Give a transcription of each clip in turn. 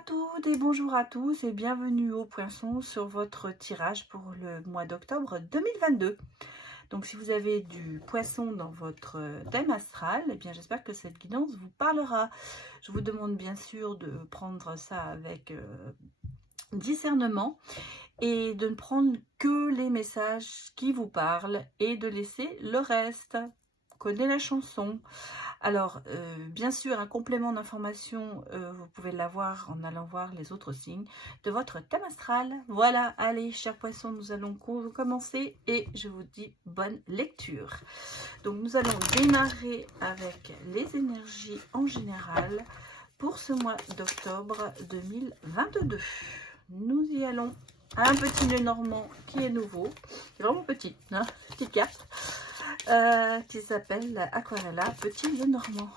à toutes et bonjour à tous et bienvenue au Poisson sur votre tirage pour le mois d'octobre 2022. Donc si vous avez du poisson dans votre thème astral, eh bien j'espère que cette guidance vous parlera. Je vous demande bien sûr de prendre ça avec discernement et de ne prendre que les messages qui vous parlent et de laisser le reste. Connaissez la chanson. Alors, bien sûr, un complément d'information, vous pouvez l'avoir en allant voir les autres signes de votre thème astral. Voilà, allez, chers poissons, nous allons commencer et je vous dis bonne lecture. Donc, nous allons démarrer avec les énergies en général pour ce mois d'octobre 2022. Nous y allons. Un petit nœud normand qui est nouveau, c'est vraiment petit, hein, petite carte. Qui s'appelle Aquarella Petit le Normand.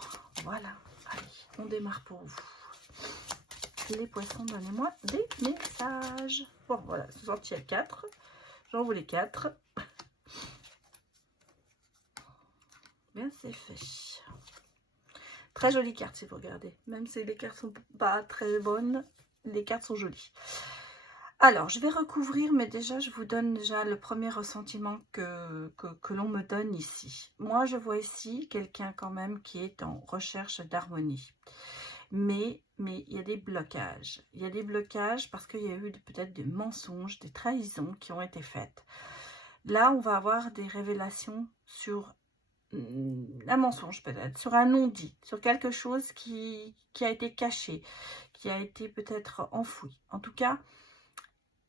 Voilà, allez, on démarre pour vous. Les poissons, donnez-moi des messages. Bon, voilà, c'est sorti à 4. J'en voulais 4. Bien, c'est fait. Très jolie carte si vous regardez. Même si les cartes sont pas très bonnes, les cartes sont jolies. Alors, je vais recouvrir, mais déjà, je vous donne déjà le premier ressentiment que l'on me donne ici. Moi, je vois ici quelqu'un quand même qui est en recherche d'harmonie. Mais il y a des blocages. Il y a des blocages parce qu'il y a eu peut-être des mensonges, des trahisons qui ont été faites. Là, on va avoir des révélations sur un mensonge peut-être, sur un non-dit, sur quelque chose qui a été caché, qui a été peut-être enfoui. En tout cas,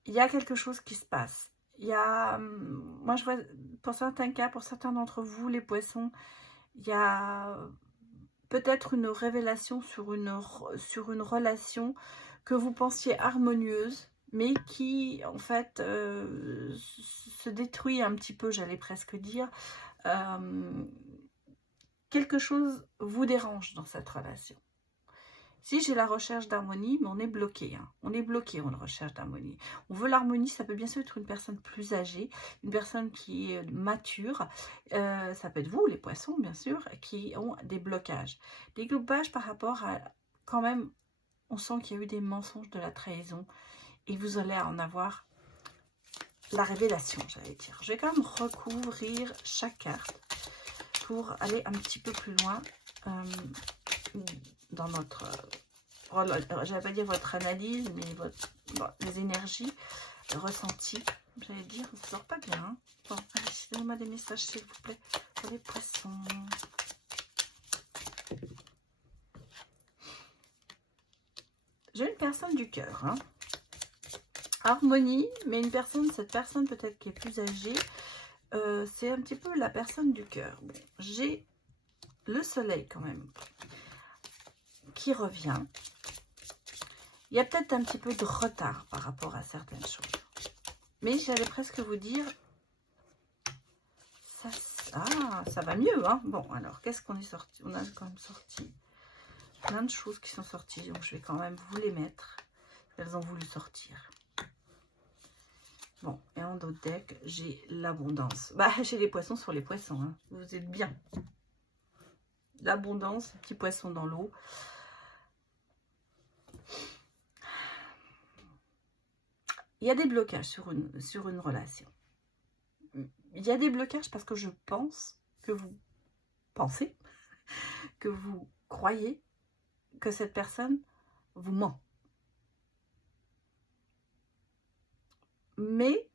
il y a quelque chose qui se passe. Il y a, moi je vois, pour certains cas, pour certains d'entre vous, les poissons, il y a peut-être une révélation sur une relation que vous pensiez harmonieuse, mais qui, en fait, se détruit un petit peu, j'allais presque dire. Quelque chose vous dérange dans cette relation. Si j'ai la recherche d'harmonie, mais on est bloqué. Hein. On est bloqué en recherche d'harmonie. On veut l'harmonie, ça peut bien sûr être une personne plus âgée, une personne qui est mature. Ça peut être vous, les poissons, bien sûr, qui ont des blocages. Des blocages par rapport à, quand même, on sent qu'il y a eu des mensonges, de la trahison. Et vous allez en avoir la révélation, j'allais dire. Je vais quand même recouvrir chaque carte pour aller un petit peu plus loin dans notre, j'allais pas dire votre analyse, mais les énergies ressenties, j'allais dire, ça sort pas bien. Hein. Bon, allez, donnez-moi des messages s'il vous plaît pour les poissons. J'ai une personne du cœur, hein. Harmonie, mais cette personne peut-être qui est plus âgée, c'est un petit peu la personne du cœur. Bon, j'ai le soleil quand même qui revient. Il y a peut-être un petit peu de retard par rapport à certaines choses. Mais j'allais presque vous dire, ça va mieux. Hein. Bon, alors, qu'est-ce qu'on est sorti? On a quand même sorti plein de choses qui sont sorties. Donc, je vais quand même vous les mettre. Elles ont voulu sortir. Bon, et en d'autres decks, j'ai l'abondance. Bah, j'ai les poissons sur les poissons. Hein. Vous êtes bien. L'abondance, petits poissons dans l'eau. Il y a des blocages sur une relation. Il y a des blocages parce que je pense que vous pensez, que vous croyez que cette personne vous ment. Mais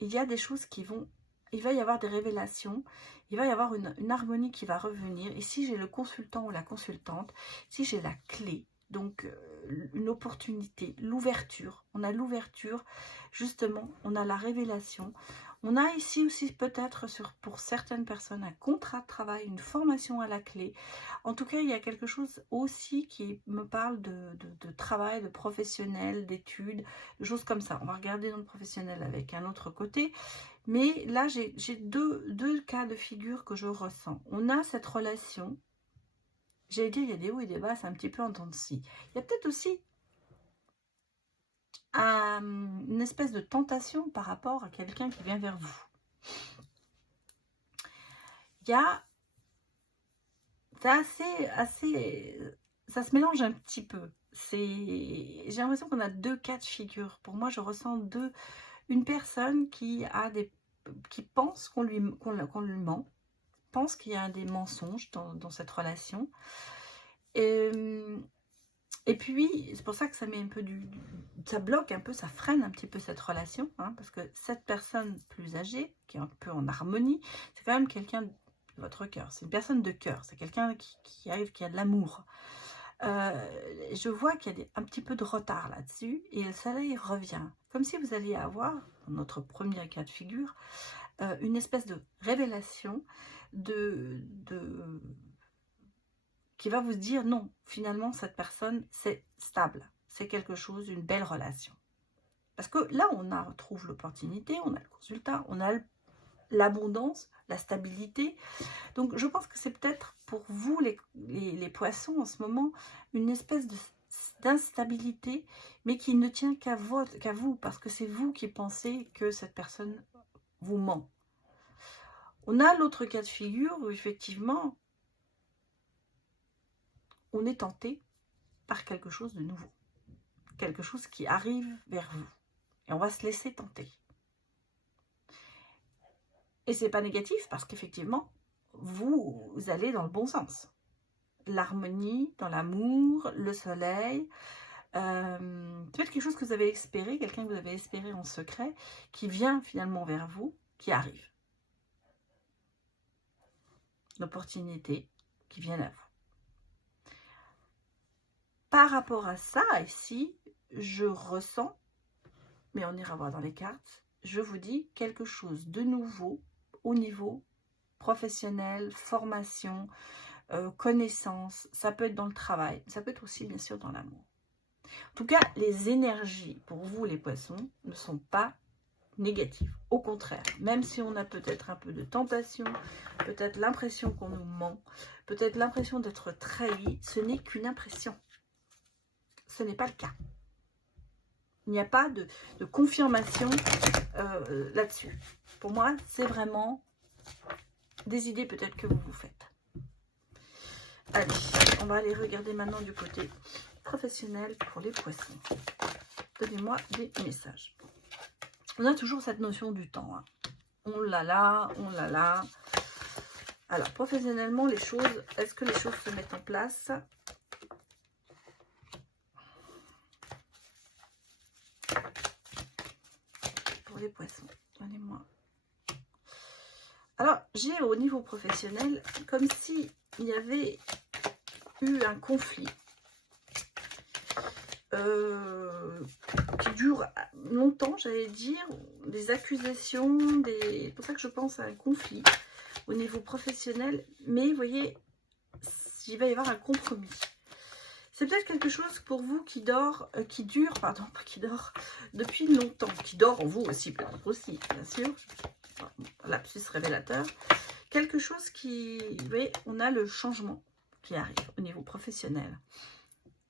il y a des choses qui vont... Il va y avoir des révélations, il va y avoir une harmonie qui va revenir. Ici, j'ai le consultant ou la consultante. Ici, j'ai la clé. Donc, une opportunité, l'ouverture. On a l'ouverture, justement, on a la révélation. On a ici aussi peut-être pour certaines personnes un contrat de travail, une formation à la clé. En tout cas, il y a quelque chose aussi qui me parle de travail, de professionnel, d'études, de choses comme ça. On va regarder dans le professionnel avec un autre côté. Mais là, j'ai deux cas de figure que je ressens. On a cette relation. J'allais dire, il y a des hauts et des bas, c'est un petit peu en dents de scie. Il y a peut-être aussi une espèce de tentation par rapport à quelqu'un qui vient vers vous. Il y a... C'est assez... Ça se mélange un petit peu. j'ai l'impression qu'on a deux cas de figure. Pour moi, je ressens une personne qui pense qu'on lui ment, pense qu'il y a des mensonges dans cette relation. Et puis, c'est pour ça que ça met un peu ça bloque un peu, ça freine un petit peu cette relation, hein, parce que cette personne plus âgée, qui est un peu en harmonie, c'est quand même quelqu'un de votre cœur, c'est une personne de cœur, c'est quelqu'un qui arrive, qui a de l'amour. Je vois qu'il y a un petit peu de retard là-dessus, et le soleil revient, comme si vous alliez avoir, dans notre premier cas de figure, une espèce de révélation qui va vous dire non, finalement cette personne c'est stable, c'est quelque chose, une belle relation. Parce que là on trouve l'opportunité, on a le résultat, on a l'abondance, la stabilité. Donc je pense que c'est peut-être pour vous les poissons en ce moment une espèce d'instabilité, mais qui ne tient qu'à vous, parce que c'est vous qui pensez que cette personne vous ment. On a l'autre cas de figure où effectivement on est tenté par quelque chose de nouveau, quelque chose qui arrive vers vous, et on va se laisser tenter. Et c'est pas négatif, parce qu'effectivement, vous allez dans le bon sens. L'harmonie, dans l'amour, le soleil, peut-être quelque chose que vous avez espéré, quelqu'un que vous avez espéré en secret, qui vient finalement vers vous, qui arrive. L'opportunité qui vient à vous. Par rapport à ça, ici, je ressens, mais on ira voir dans les cartes, je vous dis quelque chose de nouveau au niveau professionnel, formation, connaissance. Ça peut être dans le travail, ça peut être aussi bien sûr dans l'amour. En tout cas, les énergies pour vous les poissons ne sont pas négatives. Au contraire, même si on a peut-être un peu de tentation, peut-être l'impression qu'on nous ment, peut-être l'impression d'être trahi, ce n'est qu'une impression. Ce n'est pas le cas. Il n'y a pas de confirmation là-dessus. Pour moi, c'est vraiment des idées peut-être que vous vous faites. Allez, on va aller regarder maintenant du côté professionnel pour les poissons. Donnez-moi des messages. On a toujours cette notion du temps. Hein. On l'a là, on l'a là. Alors, professionnellement, les choses, est-ce que les choses se mettent en place ? Pour les poissons, donnez-moi. Alors, j'ai au niveau professionnel, comme si il y avait eu un conflit qui dure longtemps, j'allais dire, des accusations, c'est pour ça que je pense à un conflit au niveau professionnel, mais vous voyez, il va y avoir un compromis. C'est peut-être quelque chose pour vous qui dure depuis longtemps, qui dort en vous aussi, peut-être aussi, bien sûr, lapsus révélateur, quelque chose qui, vous voyez, on a le changement qui arrive au niveau professionnel.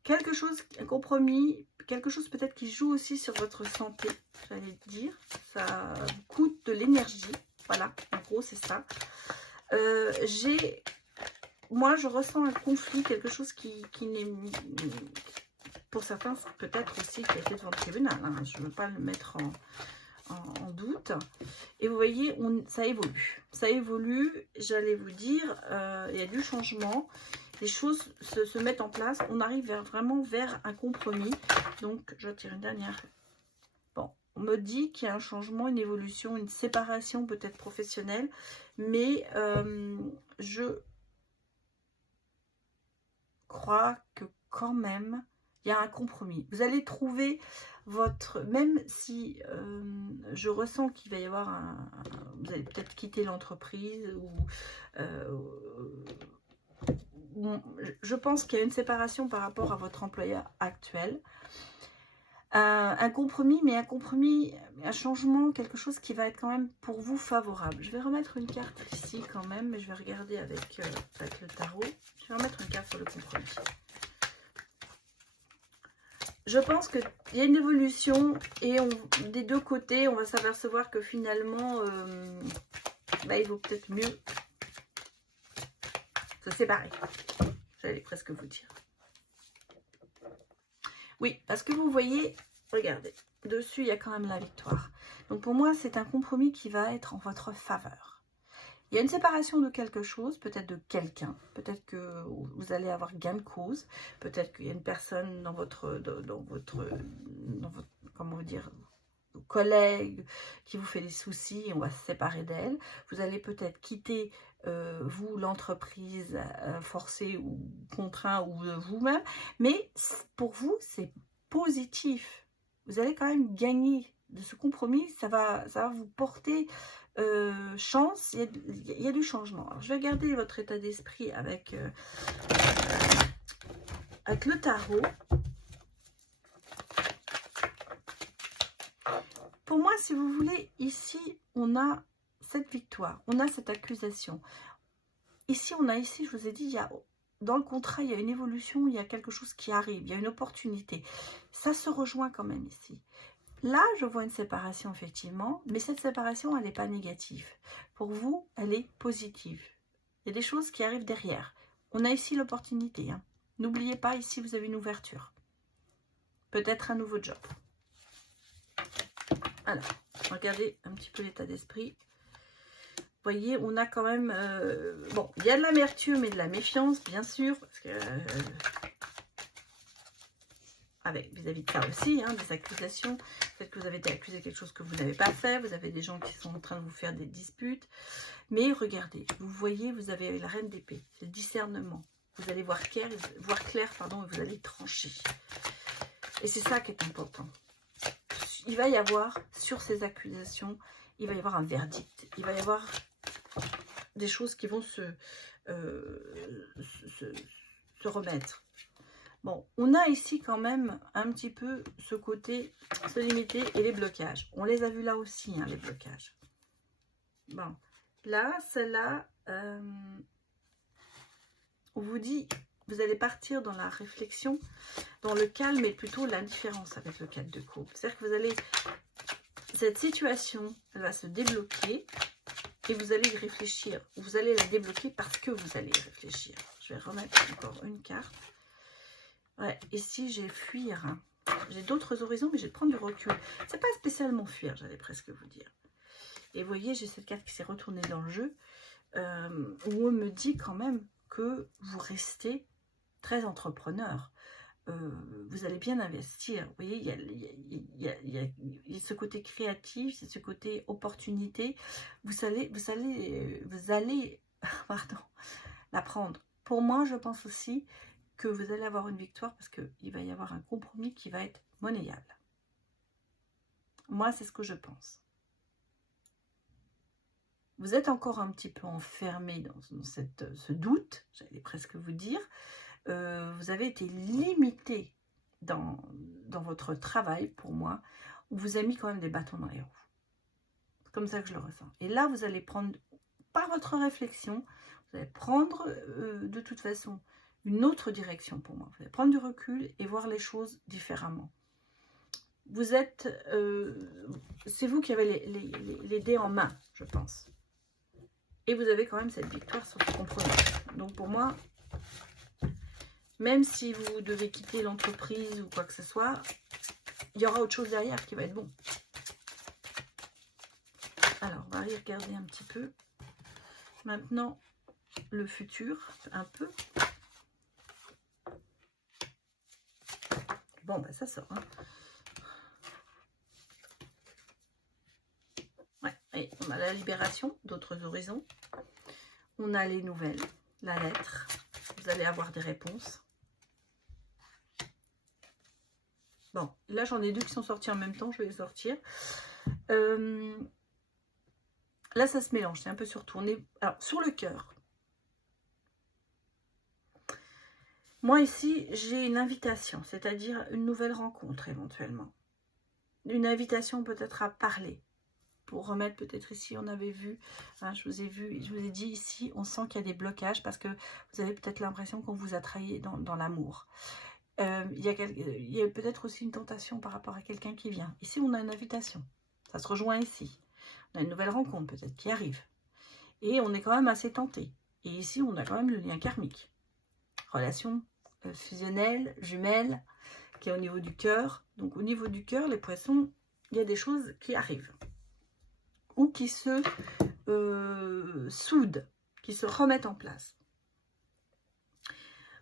Quelque chose, un compromis, quelque chose peut-être qui joue aussi sur votre santé, j'allais dire. Ça vous coûte de l'énergie. Voilà, en gros, c'est ça. Moi, je ressens un conflit, quelque chose qui n'est... Pour certains, peut-être aussi qui a été devant le tribunal. Hein, je ne veux pas le mettre en doute. Et vous voyez, ça évolue. Ça évolue, j'allais vous dire, il y a du changement. Les choses se mettent en place, on arrive vraiment vers un compromis. Donc, je tire une dernière. Bon, on me dit qu'il y a un changement, une évolution, une séparation peut-être professionnelle, mais je crois que quand même, il y a un compromis. Vous allez trouver votre... Même si je ressens qu'il va y avoir vous allez peut-être quitter l'entreprise ou... je pense qu'il y a une séparation par rapport à votre employeur actuel. Un compromis, mais un changement, quelque chose qui va être quand même pour vous favorable. Je vais remettre une carte ici quand même, mais je vais regarder avec le tarot. Je vais remettre une carte sur le compromis. Je pense qu'il y a une évolution et des deux côtés, on va s'apercevoir que finalement, il vaut peut-être mieux se séparer. J'allais presque vous dire. Oui, parce que vous voyez, regardez, dessus, il y a quand même la victoire. Donc pour moi, c'est un compromis qui va être en votre faveur. Il y a une séparation de quelque chose, peut-être de quelqu'un, peut-être que vous allez avoir gain de cause, peut-être qu'il y a une personne dans votre, comment vous dire, collègue qui vous fait des soucis, on va se séparer d'elle. Vous allez peut-être quitter, vous, l'entreprise forcée ou contraint ou vous-même, mais pour vous, c'est positif. Vous allez quand même gagner de ce compromis, ça va vous porter chance, il y a du changement. Alors, je vais regarder votre état d'esprit avec le tarot. Pour moi, si vous voulez, ici, on a cette victoire, on a cette accusation. Ici, je vous ai dit, dans le contrat, il y a une évolution, il y a quelque chose qui arrive, il y a une opportunité. Ça se rejoint quand même ici. Là, je vois une séparation, effectivement, mais cette séparation, elle n'est pas négative. Pour vous, elle est positive. Il y a des choses qui arrivent derrière. On a ici l'opportunité. Hein. N'oubliez pas, ici, vous avez une ouverture. Peut-être un nouveau job. Alors, regardez un petit peu l'état d'esprit. Vous voyez, on a quand même... bon, il y a de l'amertume et de la méfiance, bien sûr, parce que... avec vis-à-vis de ça aussi, hein, des accusations. Peut-être que vous avez été accusé de quelque chose que vous n'avez pas fait. Vous avez des gens qui sont en train de vous faire des disputes. Mais regardez, vous voyez, vous avez la reine d'épée. C'est le discernement. Vous allez voir clair, et vous allez trancher. Et c'est ça qui est important. Il va y avoir, sur ces accusations, il va y avoir un verdict. Il va y avoir des choses qui vont se remettre. Bon, on a ici quand même un petit peu ce côté, se limiter et les blocages. On les a vus là aussi, hein, les blocages. Bon, là, celle-là, on vous dit, vous allez partir dans la réflexion, dans le calme et plutôt l'indifférence avec le 4 de coupe. C'est-à-dire que vous allez, cette situation, elle va se débloquer et vous allez y réfléchir. Vous allez la débloquer parce que vous allez y réfléchir. Je vais remettre encore une carte. Ouais, ici, j'ai fuir. Hein. J'ai d'autres horizons, mais je vais prendre du recul. C'est pas spécialement fuir, j'allais presque vous dire. Et vous voyez, j'ai cette carte qui s'est retournée dans le jeu, où on me dit quand même que vous restez très entrepreneur. Vous allez bien investir. Vous voyez, il y a ce côté créatif, c'est ce côté opportunité. Vous allez pardon, la prendre. Pour moi, je pense aussi que vous allez avoir une victoire parce qu'il va y avoir un compromis qui va être monnayable. Moi, c'est ce que je pense. Vous êtes encore un petit peu enfermé dans ce doute, j'allais presque vous dire. Vous avez été limité dans votre travail, pour moi. On vous a mis quand même des bâtons dans les roues. C'est comme ça que je le ressens. Et là, vous allez prendre, par votre réflexion, vous allez prendre de toute façon une autre direction pour moi. Vous allez prendre du recul et voir les choses différemment. Vous êtes... c'est vous qui avez les dés en main, je pense. Et vous avez quand même cette victoire sur ce compromis. Donc pour moi, même si vous devez quitter l'entreprise ou quoi que ce soit, il y aura autre chose derrière qui va être bon. Alors, on va aller regarder un petit peu. Maintenant, le futur, un peu. Bon, ben ça sort. Hein. Ouais, et on a la libération d'autres horizons. On a les nouvelles, la lettre. Vous allez avoir des réponses. Bon, là j'en ai deux qui sont sortis en même temps, je vais les sortir. Là ça se mélange, c'est un peu sur tout. Alors, sur le cœur. Moi ici, j'ai une invitation, c'est-à-dire une nouvelle rencontre éventuellement. Une invitation peut-être à parler. Pour remettre peut-être ici, on avait vu, hein, je vous ai dit ici, on sent qu'il y a des blocages parce que vous avez peut-être l'impression qu'on vous a trahi dans l'amour. Il y a peut-être aussi une tentation par rapport à quelqu'un qui vient. Ici, on a une invitation. Ça se rejoint ici. On a une nouvelle rencontre peut-être qui arrive. Et on est quand même assez tenté. Et ici, on a quand même le lien karmique. Relation fusionnelle, jumelle, qui est au niveau du cœur. Donc au niveau du cœur, les poissons, il y a des choses qui arrivent. Ou qui se soudent, qui se remettent en place.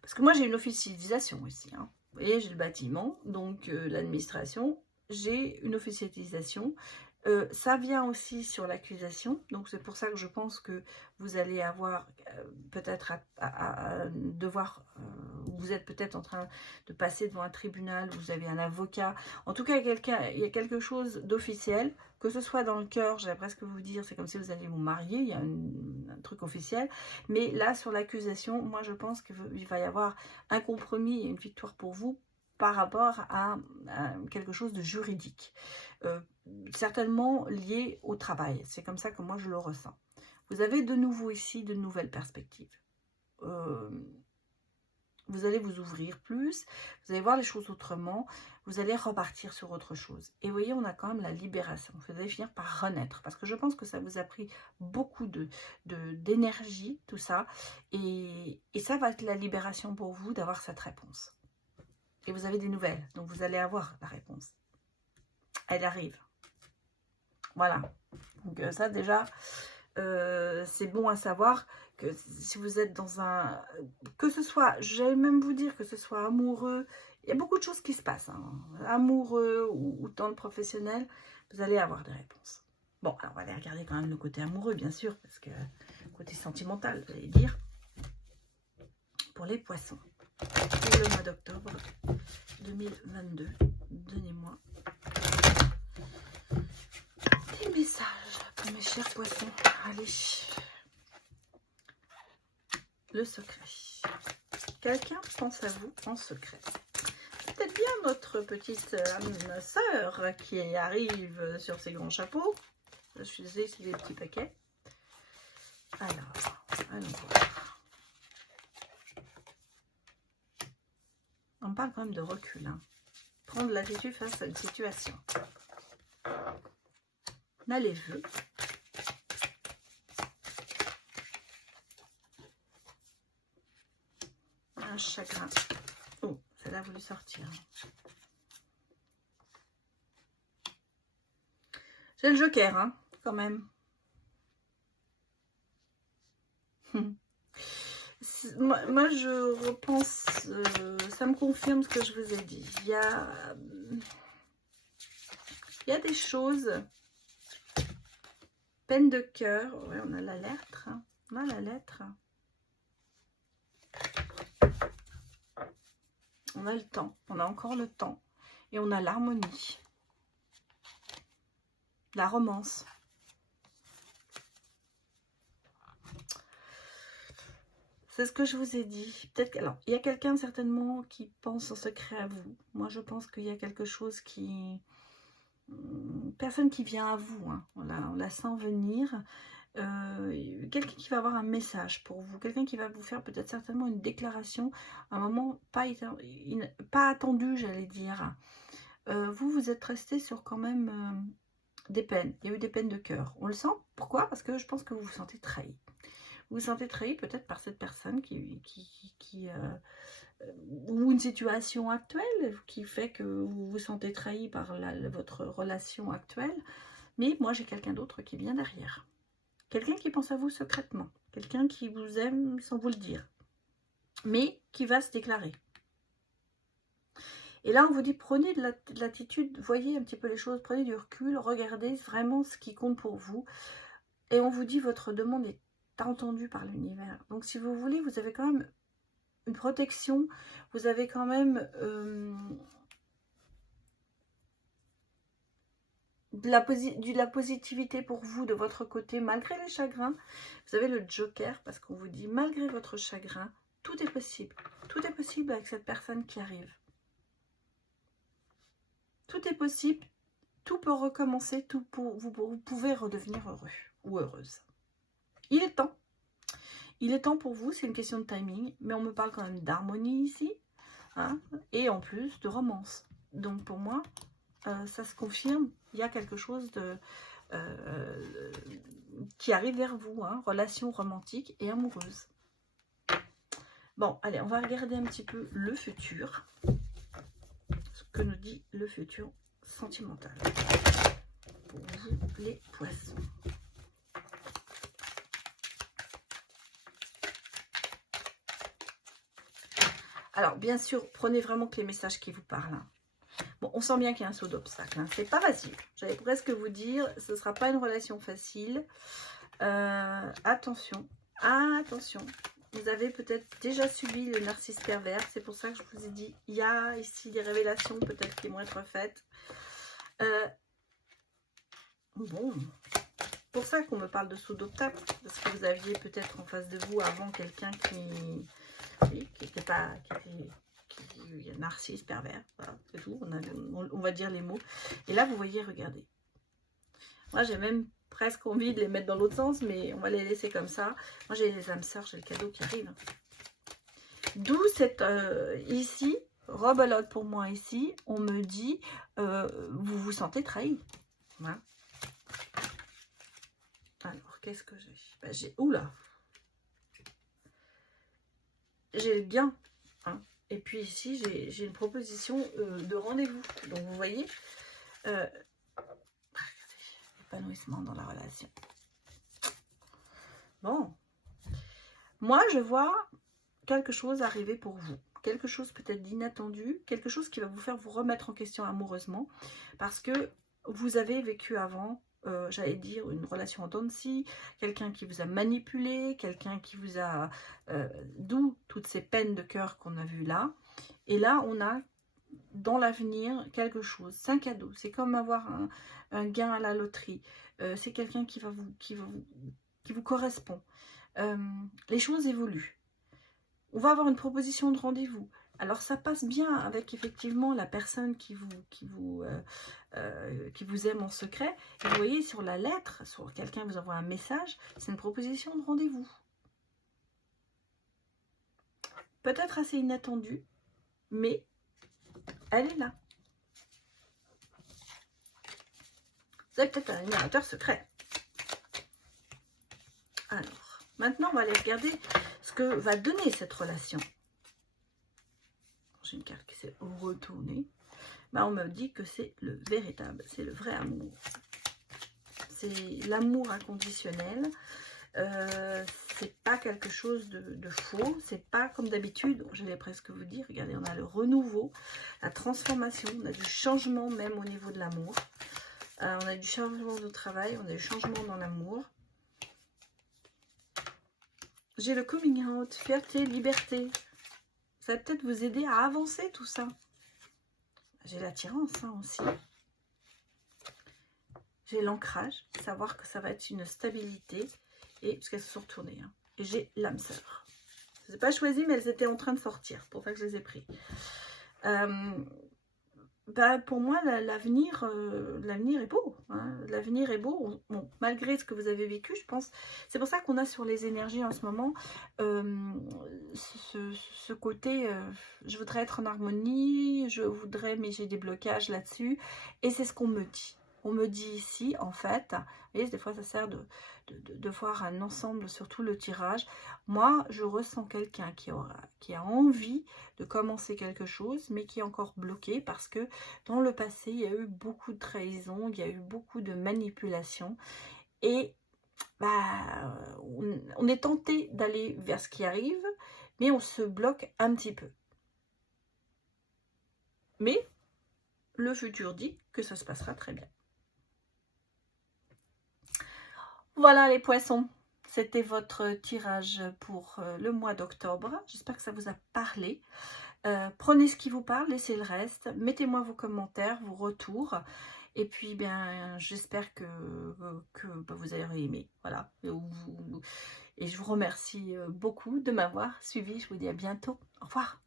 Parce que moi, j'ai une officialisation ici. Hein. Vous voyez, j'ai le bâtiment, donc l'administration. J'ai une officialisation. Ça vient aussi sur l'accusation. Donc, c'est pour ça que je pense que vous allez avoir peut-être à devoir... vous êtes peut-être en train de passer devant un tribunal. Vous avez un avocat. En tout cas, il y a quelque chose d'officiel. Que ce soit dans le cœur, j'allais presque vous dire, c'est comme si vous alliez vous marier. Il y a un truc officiel. Mais là, sur l'accusation, moi, je pense qu'il va y avoir un compromis et une victoire pour vous par rapport à quelque chose de juridique, certainement lié au travail. C'est comme ça que moi je le ressens. Vous avez de nouveau ici de nouvelles perspectives. Vous allez vous ouvrir plus, vous allez voir les choses autrement, vous allez repartir sur autre chose. Et vous voyez, on a quand même la libération. Vous allez finir par renaître, parce que je pense que ça vous a pris beaucoup d'énergie, tout ça. Et ça va être la libération pour vous d'avoir cette réponse. Et vous avez des nouvelles, donc vous allez avoir la réponse. Elle arrive. Voilà. Donc ça déjà, c'est bon à savoir que si vous êtes dans un... Que ce soit, j'allais même vous dire que ce soit amoureux, il y a beaucoup de choses qui se passent. Hein. Amoureux ou dans le professionnel, vous allez avoir des réponses. Bon, alors on va aller regarder quand même le côté amoureux, bien sûr, parce que côté sentimental, vous allez dire, pour les poissons. Pour le mois d'octobre 2022, donnez-moi des messages pour mes chers poissons. Allez, le secret. Quelqu'un pense à vous en secret. Peut-être bien notre petite sœur qui arrive sur ses grands chapeaux. Je suis désolée, c'est des petits paquets. Alors, allons voir. On parle quand même de recul. Hein. Prendre l'attitude face à une situation. On a les vœux. Un chagrin. Oh, celle-là a voulu sortir. J'ai le joker, hein, quand même. Moi, je repense, ça me confirme ce que je vous ai dit. Il y a des choses, peine de cœur. Ouais, on a la lettre. Hein. On a la lettre. On a le temps. On a encore le temps. Et on a l'harmonie. La romance. C'est ce que je vous ai dit. Peut-être alors, il y a quelqu'un certainement qui pense en secret à vous. Moi, je pense qu'il y a quelque chose qui... Personne qui vient à vous. Hein. On la sent venir. Quelqu'un qui va avoir un message pour vous. Quelqu'un qui va vous faire peut-être certainement une déclaration. À un moment pas attendu, j'allais dire. Vous êtes resté sur quand même des peines. Il y a eu des peines de cœur. On le sent. Pourquoi? Parce que je pense que vous vous sentez trahi. Vous vous sentez trahi peut-être par cette personne ou une situation actuelle qui fait que vous vous sentez trahi par votre relation actuelle. Mais moi, j'ai quelqu'un d'autre qui vient derrière. Quelqu'un qui pense à vous secrètement. Quelqu'un qui vous aime sans vous le dire. Mais qui va se déclarer. Et là, on vous dit, prenez de l'attitude, voyez un petit peu les choses, prenez du recul, regardez vraiment ce qui compte pour vous. Et on vous dit, votre demande est entendu par l'univers. Donc si vous voulez, vous avez quand même une protection, vous avez quand même de la positivité pour vous de votre côté, malgré les chagrins. Vous avez le joker, parce qu'on vous dit, malgré votre chagrin, tout est possible. Tout est possible avec cette personne qui arrive. Tout est possible, tout peut recommencer, vous pouvez redevenir heureux ou heureuse. Il est temps. Il est temps pour vous, c'est une question de timing, mais on me parle quand même d'harmonie ici, hein, et en plus de romance. Donc pour moi, ça se confirme, il y a quelque chose qui arrive vers vous, hein, relation romantique et amoureuse. Bon, allez, on va regarder un petit peu le futur. que nous dit le futur sentimental pour vous les poissons. Alors, bien sûr, prenez vraiment que les messages qui vous parlent. Hein. Bon, on sent bien qu'il y a un saut d'obstacle. Hein. C'est pas facile. J'allais presque vous dire, ce ne sera pas une relation facile. Attention, attention. Vous avez peut-être déjà subi le narcisse pervers. C'est pour ça que je vous ai dit, il y a ici des révélations peut-être qui vont être faites. Bon, pour ça qu'on me parle de saut d'obstacle. Parce que vous aviez peut-être en face de vous avant quelqu'un qui était pas... Qui est narcisse, pervers, voilà, c'est tout, on va dire les mots. Et là, vous voyez, regardez. Moi, j'ai même presque envie de les mettre dans l'autre sens, mais on va les laisser comme ça. Moi, j'ai les âmes sœurs, j'ai le cadeau qui arrive. D'où cette... ici, rebelote pour moi ici, on me dit, vous vous sentez trahi. Voilà. Alors, qu'est-ce que j'ai? Ben, j'ai... Oula! J'ai le gain, hein. Et puis ici, j'ai une proposition de rendez-vous. Donc, vous voyez, regardez, épanouissement dans la relation. Bon. Moi, je vois quelque chose arriver pour vous. Quelque chose peut-être d'inattendu. Quelque chose qui va vous faire vous remettre en question amoureusement. Parce que vous avez vécu avant, j'allais dire, une relation en dents de scie, quelqu'un qui vous a manipulé, quelqu'un qui vous a... d'où toutes ces peines de cœur qu'on a vues là. Et là, on a dans l'avenir quelque chose. C'est un cadeau. C'est comme avoir un gain à la loterie. C'est quelqu'un qui vous correspond. Les choses évoluent. On va avoir une proposition de rendez-vous. Alors ça passe bien avec effectivement la personne qui vous aime en secret. Et vous voyez sur la lettre, sur quelqu'un vous envoie un message, c'est une proposition de rendez-vous. Peut-être assez inattendue, mais elle est là. Vous avez peut-être un admirateur secret. Alors, maintenant on va aller regarder ce que va donner cette relation. J'ai une carte qui s'est retournée. Ben, on me dit que c'est le véritable, c'est le vrai amour. C'est l'amour inconditionnel. C'est pas quelque chose de faux. C'est pas comme d'habitude, j'allais presque vous dire, regardez, on a le renouveau, la transformation, on a du changement même au niveau de l'amour. On a du changement de travail, on a du changement dans l'amour. J'ai le coming out, fierté, liberté. Ça va peut-être vous aider à avancer tout ça. J'ai l'attirance hein, aussi. J'ai l'ancrage, savoir que ça va être une stabilité. Et parce qu'elles se sont retournées. Hein. Et j'ai l'âme sœur. Je ne les ai pas choisies, mais elles étaient en train de sortir. C'est pour ça que je les ai pris. Bah, pour moi, l'avenir est beau. Hein. L'avenir est beau. Bon, malgré ce que vous avez vécu, je pense. C'est pour ça qu'on a sur les énergies en ce moment ce côté, je voudrais être en harmonie, je voudrais, mais j'ai des blocages là-dessus. Et c'est ce qu'on me dit. On me dit ici, en fait, vous voyez, des fois ça sert de voir un ensemble sur tout le tirage. Moi, je ressens quelqu'un qui a envie de commencer quelque chose, mais qui est encore bloqué parce que dans le passé, il y a eu beaucoup de trahison, il y a eu beaucoup de manipulation. Et bah, on est tenté d'aller vers ce qui arrive, mais on se bloque un petit peu. Mais le futur dit que ça se passera très bien. Voilà les poissons, c'était votre tirage pour le mois d'octobre. J'espère que ça vous a parlé. Prenez ce qui vous parle, laissez le reste. Mettez-moi vos commentaires, vos retours. Et puis, bien, j'espère que vous avez aimé. Voilà. Et je vous remercie beaucoup de m'avoir suivi. Je vous dis à bientôt. Au revoir.